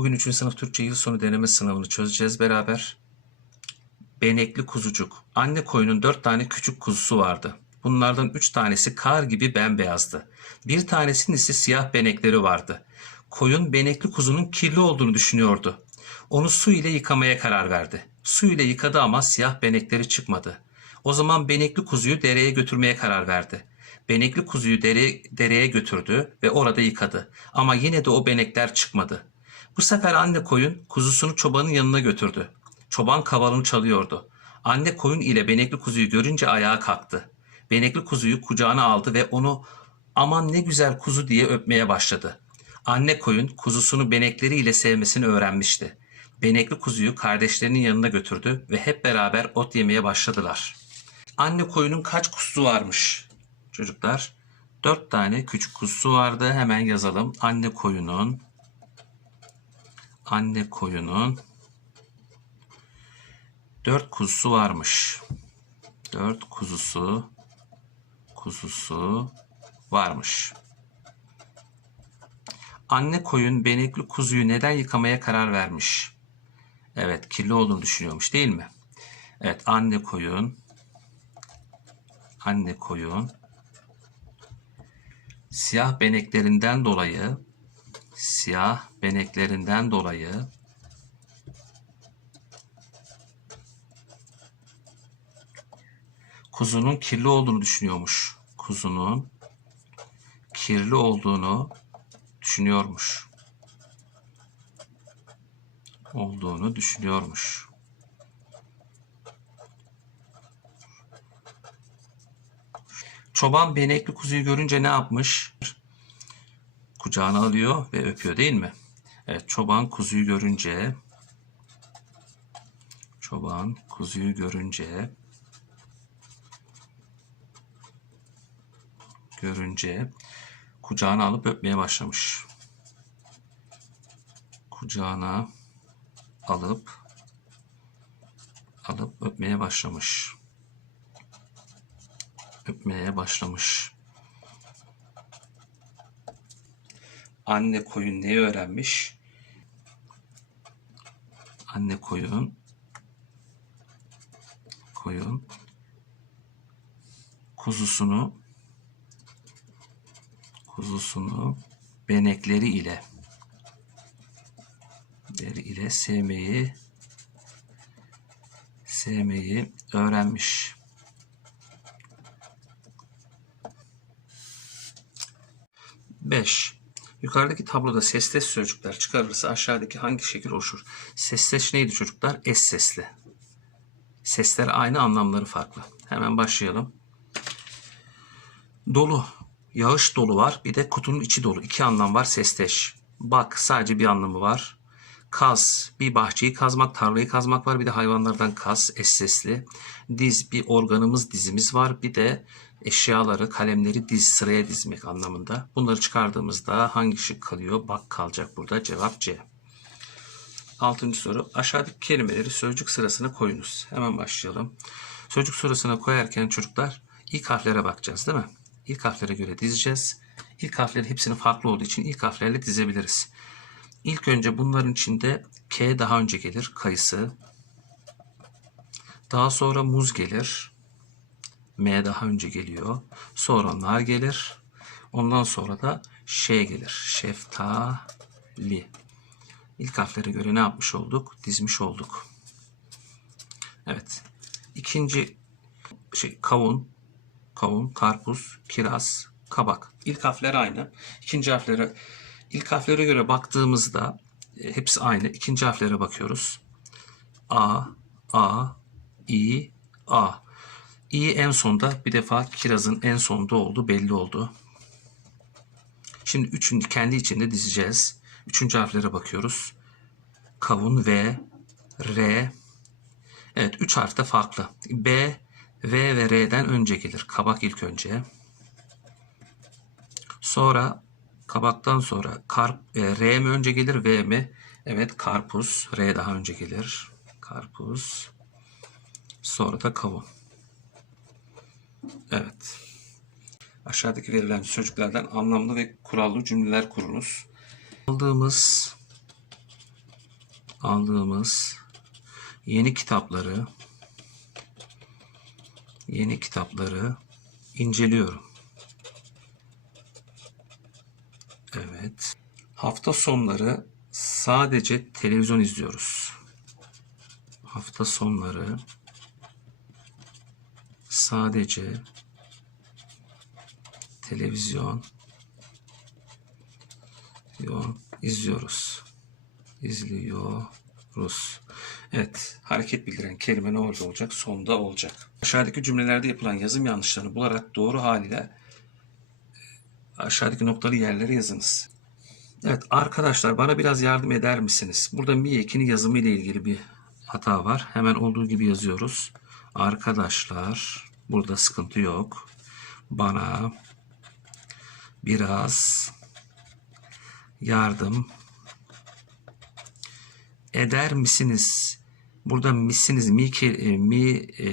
Bugün 3. sınıf Türkçe yıl sonu deneme sınavını çözeceğiz beraber. Benekli kuzucuk. Anne koyunun 4 tane küçük kuzusu vardı. Bunlardan 3 tanesi kar gibi bembeyazdı. Bir tanesinin ise siyah benekleri vardı. Koyun benekli kuzunun kirli olduğunu düşünüyordu. Onu su ile yıkamaya karar verdi. Su ile yıkadı ama siyah benekleri çıkmadı. O zaman benekli kuzuyu dereye götürmeye karar verdi. Benekli kuzuyu dere, dereye götürdü ve orada yıkadı. Ama yine de o benekler çıkmadı. Bu sefer anne koyun kuzusunu çobanın yanına götürdü. Çoban kavalını çalıyordu. Anne koyun ile benekli kuzuyu görünce ayağa kalktı. Benekli kuzuyu kucağına aldı ve onu aman ne güzel kuzu diye öpmeye başladı. Anne koyun kuzusunu benekleriyle sevmesini öğrenmişti. Benekli kuzuyu kardeşlerinin yanına götürdü ve hep beraber ot yemeye başladılar. Anne koyunun kaç kuzusu varmış? Çocuklar, dört tane küçük kuzusu vardı. Hemen yazalım. Anne koyunun anne koyunun dört kuzusu varmış. Dört kuzusu kuzusu varmış. Anne koyun benekli kuzuyu neden yıkamaya karar vermiş? Evet, kirli olduğunu düşünüyormuş değil mi? Evet, anne koyun anne koyun siyah beneklerinden dolayı siyah beneklerinden dolayı kuzunun kirli olduğunu düşünüyormuş. Kuzunun kirli olduğunu düşünüyormuş. Olduğunu düşünüyormuş. Çoban benekli kuzuyu görünce ne yapmış? kucağına alıyor ve öpüyor değil mi? Evet, çoban kuzuyu görünce çoban kuzuyu görünce görünce kucağına alıp öpmeye başlamış. Kucağına alıp alıp öpmeye başlamış. Öpmeye başlamış. Anne koyun neyi öğrenmiş? Anne koyun koyun kuzusunu kuzusunu benekleri ile deri ile sevmeyi sevmeyi öğrenmiş. Beş. Yukarıdaki tabloda sesli sözcükler çıkarılırsa aşağıdaki hangi şekil oluşur? Sesleş neydi çocuklar? Es sesli. Sesler aynı anlamları farklı. Hemen başlayalım. Dolu. Yağış dolu var. Bir de kutunun içi dolu. İki anlam var sesleş. Bak sadece bir anlamı var. Kaz. Bir bahçeyi kazmak, tarlayı kazmak var. Bir de hayvanlardan kaz. Es sesli. Diz. Bir organımız, dizimiz var. Bir de eşyaları, kalemleri diz sıraya dizmek anlamında. Bunları çıkardığımızda hangi şık kalıyor? Bak kalacak burada. Cevap C. Altıncı soru. Aşağıdaki kelimeleri sözcük sırasına koyunuz. Hemen başlayalım. Sözcük sırasına koyarken çocuklar ilk harflere bakacağız değil mi? İlk harflere göre dizeceğiz. İlk harfleri hepsinin farklı olduğu için ilk harflerle dizebiliriz. İlk önce bunların içinde K daha önce gelir. Kayısı. Daha sonra muz gelir. M daha önce geliyor. Sonra nar gelir. Ondan sonra da Ş gelir. Şeftali. İlk harflere göre ne yapmış olduk? Dizmiş olduk. Evet. İkinci şey kavun, kavun, karpuz, kiraz, kabak. İlk harfler aynı. İkinci harflere ilk harflere göre baktığımızda e, hepsi aynı. İkinci harflere bakıyoruz. A, A, İ, A. İ en sonda bir defa kirazın en sonda oldu belli oldu. Şimdi üçün kendi içinde dizeceğiz. Üçüncü harflere bakıyoruz. Kavun V, R. Evet üç harf de farklı. B, V ve R'den önce gelir. Kabak ilk önce. Sonra kabaktan sonra kar, e, R mi önce gelir V mi? Evet karpuz. R daha önce gelir. Karpuz. Sonra da kavun. Evet. Aşağıdaki verilen sözcüklerden anlamlı ve kurallı cümleler kurunuz. Aldığımız aldığımız yeni kitapları yeni kitapları inceliyorum. Evet. Hafta sonları sadece televizyon izliyoruz. Hafta sonları sadece televizyon yo- izliyoruz. İzliyoruz. Evet, hareket bildiren kelime ne olacak? Sonda olacak. Aşağıdaki cümlelerde yapılan yazım yanlışlarını bularak doğru haliyle aşağıdaki noktalı yerlere yazınız. Evet arkadaşlar bana biraz yardım eder misiniz? Burada mi ekini yazımı ile ilgili bir hata var. Hemen olduğu gibi yazıyoruz. Arkadaşlar burada sıkıntı yok. Bana biraz yardım eder misiniz? Burada misiniz mi, e, mi e,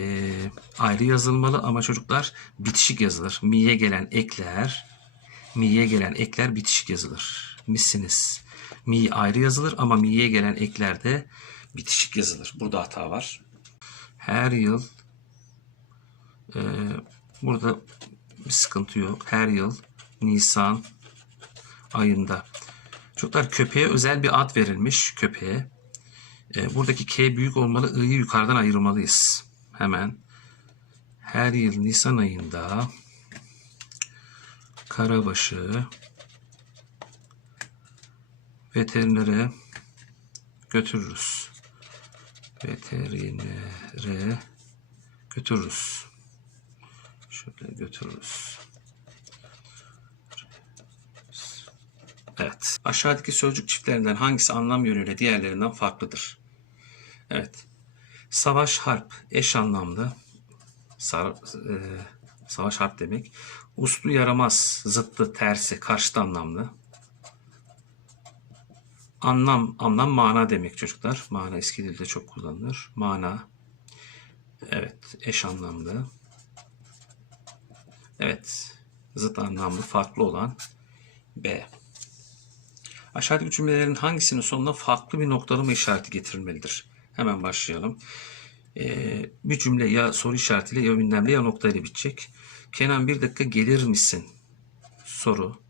ayrı yazılmalı ama çocuklar bitişik yazılır. Mi'ye gelen ekler mi'ye gelen ekler bitişik yazılır. Misiniz. Mi ayrı yazılır ama mi'ye gelen ekler de bitişik yazılır. Burada hata var. Her yıl e, burada bir sıkıntı yok. Her yıl Nisan ayında. Çocuklar köpeğe özel bir ad verilmiş köpeğe. E, buradaki K büyük olmalı. I'yı yukarıdan ayırmalıyız. Hemen. Her yıl Nisan ayında Karabaşı veterinere götürürüz. Veterinere götürürüz. Şöyle götürürüz. Evet. Aşağıdaki sözcük çiftlerinden hangisi anlam yönüyle diğerlerinden farklıdır? Evet. Savaş, harp eş anlamlı. Sar, e, savaş harp demek. Uslu yaramaz, zıttı, tersi, karşıt anlamlı. Anlam, anlam mana demek çocuklar. Mana eski dilde çok kullanılır. Mana. Evet, eş anlamlı. Evet, zıt anlamlı, farklı olan B. Aşağıdaki cümlelerin hangisinin sonuna farklı bir noktalama işareti getirilmelidir? Hemen başlayalım. Ee, bir cümle ya soru işaretiyle ya ünlemle ya noktayla bitecek. Kenan bir dakika gelir misin? Soru.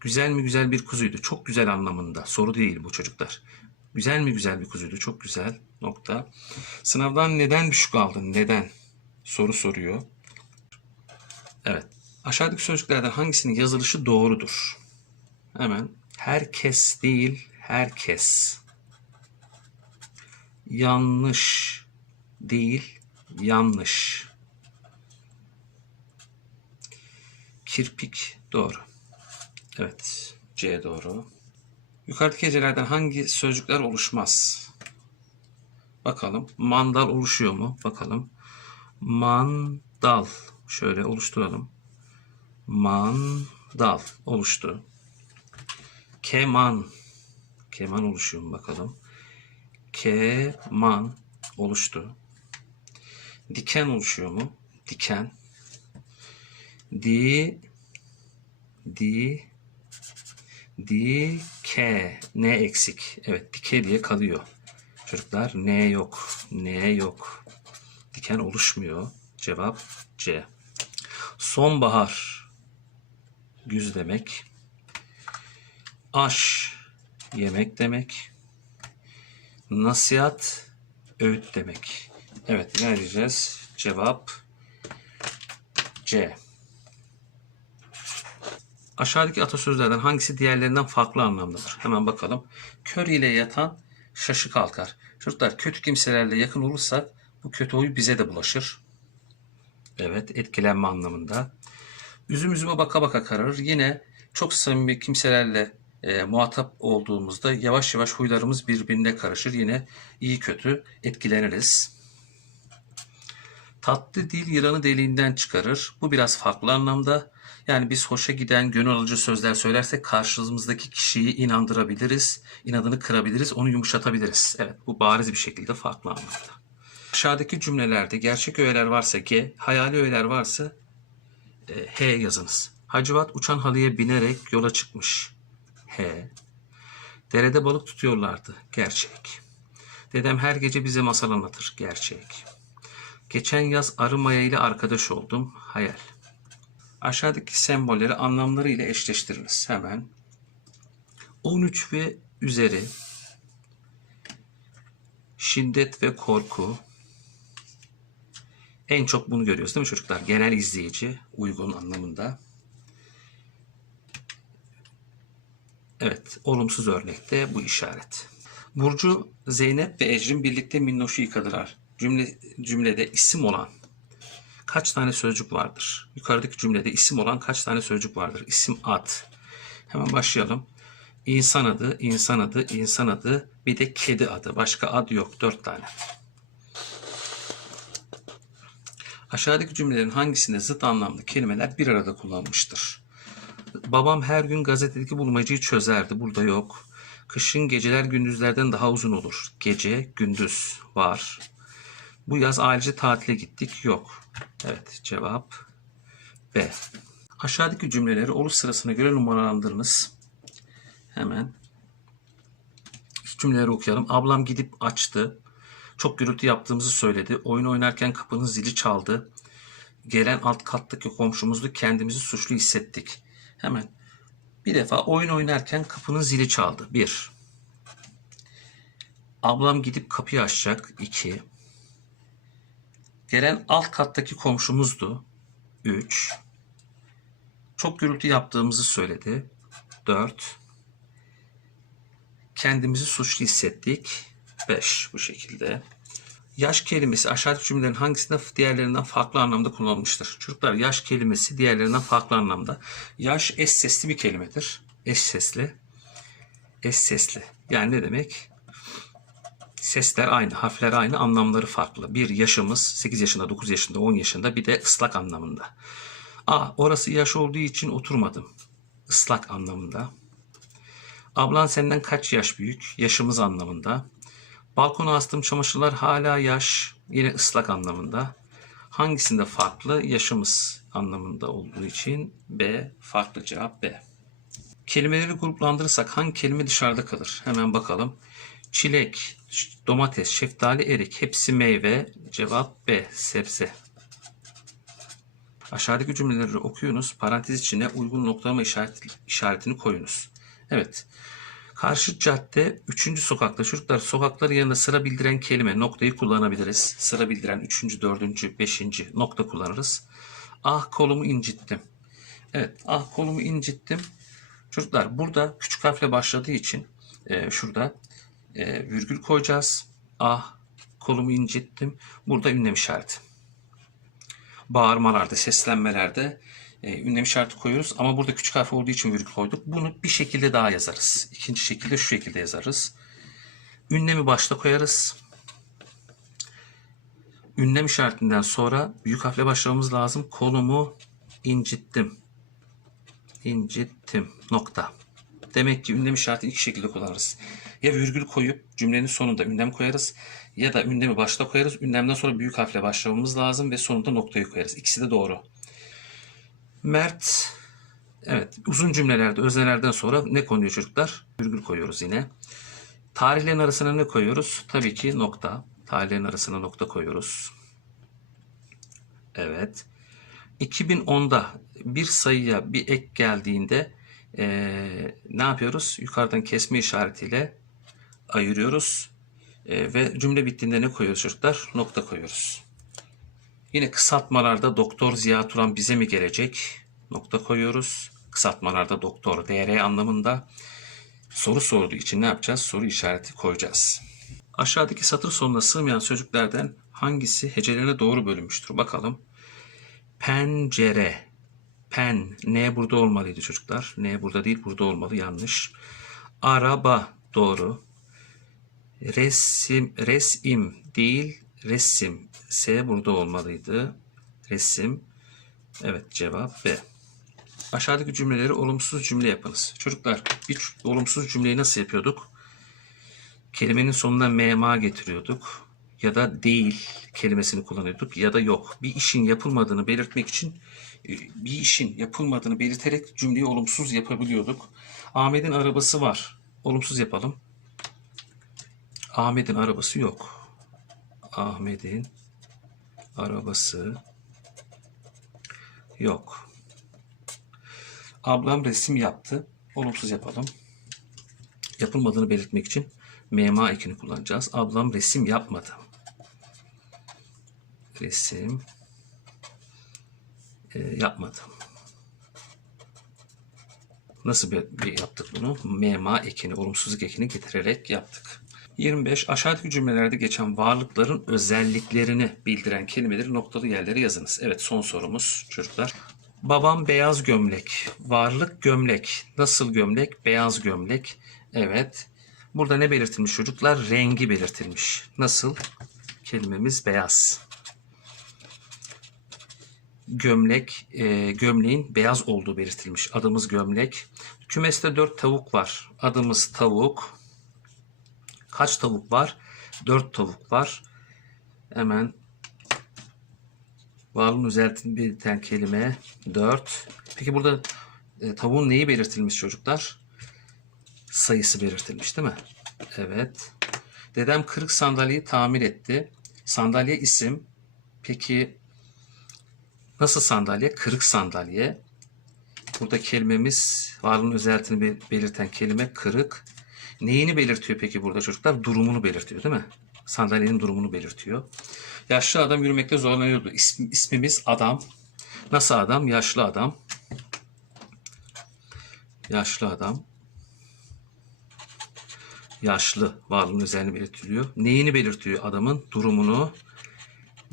Güzel mi güzel bir kuzuydu? Çok güzel anlamında. Soru değil bu çocuklar. Güzel mi güzel bir kuzuydu? Çok güzel. Nokta. Sınavdan neden düşük aldın? Neden? Soru soruyor. Evet. Aşağıdaki sözcüklerden hangisinin yazılışı doğrudur? Hemen. Herkes değil, herkes. Yanlış değil, yanlış. Kirpik doğru. Evet, C doğru. Yukarıdaki hecelerden hangi sözcükler oluşmaz? Bakalım. Mandal oluşuyor mu? Bakalım. Mandal. Şöyle oluşturalım. Mandal oluştu. Keman. Keman oluşuyor mu bakalım. Keman oluştu. Diken oluşuyor mu? Diken. Di di dike ne eksik? Evet dike diye kalıyor. Çocuklar ne yok? Ne yok? Diken oluşmuyor. Cevap C. Sonbahar güz demek. Aş yemek demek. Nasihat öğüt demek. Evet ne diyeceğiz? Cevap C. Aşağıdaki atasözlerden hangisi diğerlerinden farklı anlamdadır? Hemen bakalım. Kör ile yatan şaşı kalkar. Çocuklar kötü kimselerle yakın olursak bu kötü huyu bize de bulaşır. Evet etkilenme anlamında. Üzüm üzüme baka baka kararır. Yine çok samimi kimselerle e, muhatap olduğumuzda yavaş yavaş huylarımız birbirine karışır. Yine iyi kötü etkileniriz. Tatlı dil yılanı deliğinden çıkarır. Bu biraz farklı anlamda. Yani biz hoşa giden, gönül alıcı sözler söylersek karşımızdaki kişiyi inandırabiliriz, inadını kırabiliriz, onu yumuşatabiliriz. Evet bu bariz bir şekilde farklı anlamda. Aşağıdaki cümlelerde gerçek öğeler varsa G, hayali öğeler varsa e, H yazınız. Hacivat uçan halıya binerek yola çıkmış. H. Derede balık tutuyorlardı. Gerçek. Dedem her gece bize masal anlatır. Gerçek. Geçen yaz arı maya ile arkadaş oldum. Hayal. Aşağıdaki sembolleri anlamları ile eşleştiriniz. Hemen. 13 ve üzeri. Şiddet ve korku. En çok bunu görüyoruz değil mi çocuklar? Genel izleyici, uygun anlamında. Evet, olumsuz örnekte bu işaret. Burcu, Zeynep ve Ecrin birlikte Minnoş'u yıkadılar. Cümle, cümlede isim olan kaç tane sözcük vardır? Yukarıdaki cümlede isim olan kaç tane sözcük vardır? İsim ad. Hemen başlayalım. İnsan adı, insan adı, insan adı, bir de kedi adı. Başka ad yok. Dört tane. Aşağıdaki cümlelerin hangisinde zıt anlamlı kelimeler bir arada kullanılmıştır? Babam her gün gazetedeki bulmacayı çözerdi. Burada yok. Kışın geceler gündüzlerden daha uzun olur. Gece, gündüz var. Bu yaz ailece tatile gittik. Yok. Evet cevap B. Aşağıdaki cümleleri oluş sırasına göre numaralandırınız. Hemen cümleleri okuyalım. Ablam gidip açtı. Çok gürültü yaptığımızı söyledi. Oyun oynarken kapının zili çaldı. Gelen alt kattaki komşumuzdu. Kendimizi suçlu hissettik. Hemen bir defa oyun oynarken kapının zili çaldı. Bir. Ablam gidip kapıyı açacak. İki. Gelen alt kattaki komşumuzdu. Üç. Çok gürültü yaptığımızı söyledi. Dört. Kendimizi suçlu hissettik. 5 bu şekilde. Yaş kelimesi aşağıdaki cümlelerin hangisinde diğerlerinden farklı anlamda kullanılmıştır? Çocuklar yaş kelimesi diğerlerinden farklı anlamda. Yaş eş sesli bir kelimedir. Eş sesli. Eş sesli. Yani ne demek? Sesler aynı, harfler aynı, anlamları farklı. Bir yaşımız 8 yaşında, 9 yaşında, 10 yaşında bir de ıslak anlamında. A orası yaş olduğu için oturmadım. Islak anlamında. Ablan senden kaç yaş büyük? Yaşımız anlamında. Balkona astığım çamaşırlar hala yaş, yine ıslak anlamında. Hangisinde farklı? Yaşımız anlamında olduğu için B farklı cevap B. Kelimeleri gruplandırırsak hangi kelime dışarıda kalır? Hemen bakalım. Çilek, domates, şeftali, erik hepsi meyve. Cevap B sebze. Aşağıdaki cümleleri okuyunuz. Parantez içine uygun noktalama işareti, işaretini koyunuz. Evet. Karşı cadde 3. sokakta çocuklar sokakların yanında sıra bildiren kelime noktayı kullanabiliriz. Sıra bildiren 3. 4. 5. nokta kullanırız. Ah kolumu incittim. Evet ah kolumu incittim. Çocuklar burada küçük harfle başladığı için e, şurada e, virgül koyacağız. Ah kolumu incittim. Burada ünlem işareti. Bağırmalarda, seslenmelerde e, ünlem işareti koyuyoruz. Ama burada küçük harf olduğu için virgül koyduk. Bunu bir şekilde daha yazarız. İkinci şekilde şu şekilde yazarız. Ünlemi başta koyarız. Ünlem işaretinden sonra büyük harfle başlamamız lazım. Kolumu incittim. İncittim. Nokta. Demek ki ünlem işaretini iki şekilde kullanırız. Ya virgül koyup cümlenin sonunda ünlem koyarız ya da ünlemi başta koyarız. Ünlemden sonra büyük harfle başlamamız lazım ve sonunda noktayı koyarız. İkisi de doğru. Mert evet uzun cümlelerde öznelerden sonra ne konuyor çocuklar? Virgül koyuyoruz yine. Tarihlerin arasına ne koyuyoruz? Tabii ki nokta. Tarihlerin arasına nokta koyuyoruz. Evet. 2010'da bir sayıya bir ek geldiğinde eee, ne yapıyoruz? Yukarıdan kesme işaretiyle ayırıyoruz. Eee, ve cümle bittiğinde ne koyuyoruz çocuklar? Nokta koyuyoruz. Yine kısaltmalarda Doktor Ziya Turan bize mi gelecek? Nokta koyuyoruz. Kısaltmalarda doktor DR anlamında. Soru sorduğu için ne yapacağız? Soru işareti koyacağız. Aşağıdaki satır sonuna sığmayan sözcüklerden hangisi hecelerine doğru bölünmüştür? Bakalım. Pencere. Pen. N burada olmalıydı çocuklar. N burada değil burada olmalı. Yanlış. Araba. Doğru. Resim. Resim değil. Resim. S burada olmalıydı. Resim. Evet cevap B. Aşağıdaki cümleleri olumsuz cümle yapınız. Çocuklar bir olumsuz cümleyi nasıl yapıyorduk? Kelimenin sonuna mma getiriyorduk. ya da değil kelimesini kullanıyorduk ya da yok. Bir işin yapılmadığını belirtmek için e, bir işin yapılmadığını belirterek cümleyi olumsuz yapabiliyorduk. Ahmet'in arabası var. Olumsuz yapalım. Ahmet'in arabası yok. Ahmet'in arabası yok. Ablam resim yaptı. Olumsuz yapalım. Yapılmadığını belirtmek için mema ekini kullanacağız. Ablam resim yapmadı. Resim e, yapmadı. Nasıl bir, bir yaptık bunu? Mema ekini, olumsuzluk ekini getirerek yaptık. 25. Aşağıdaki cümlelerde geçen varlıkların özelliklerini bildiren kelimeleri noktalı yerlere yazınız. Evet son sorumuz çocuklar. Babam beyaz gömlek. Varlık gömlek. Nasıl gömlek? Beyaz gömlek. Evet. Burada ne belirtilmiş çocuklar? Rengi belirtilmiş. Nasıl? Kelimemiz beyaz. Gömlek, e, gömleğin beyaz olduğu belirtilmiş. Adımız gömlek. Kümeste dört tavuk var. Adımız tavuk. Kaç tavuk var? Dört tavuk var. Hemen varlığın özelliğini belirten kelime 4. Peki burada e, tavuğun neyi belirtilmiş çocuklar? Sayısı belirtilmiş değil mi? Evet. Dedem kırık sandalyeyi tamir etti. Sandalye isim. Peki nasıl sandalye? Kırık sandalye. Burada kelimemiz varlığın özelliğini be- belirten kelime kırık. Neyini belirtiyor peki burada çocuklar? Durumunu belirtiyor değil mi? Sandalyenin durumunu belirtiyor. Yaşlı adam yürümekte zorlanıyordu. İsm, ismimiz adam. Nasıl adam? Yaşlı adam. Yaşlı adam. Yaşlı varlığın özelliğini belirtiliyor. Neyini belirtiyor adamın? Durumunu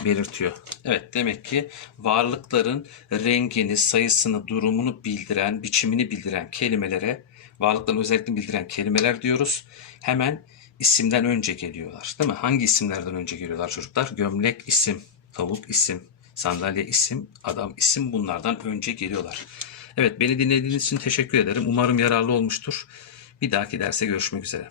belirtiyor. Evet demek ki varlıkların rengini, sayısını, durumunu bildiren, biçimini bildiren kelimelere varlıkların özelliklerini bildiren kelimeler diyoruz. Hemen isimden önce geliyorlar. Değil mi? Hangi isimlerden önce geliyorlar çocuklar? Gömlek isim, tavuk isim, sandalye isim, adam isim bunlardan önce geliyorlar. Evet beni dinlediğiniz için teşekkür ederim. Umarım yararlı olmuştur. Bir dahaki derse görüşmek üzere.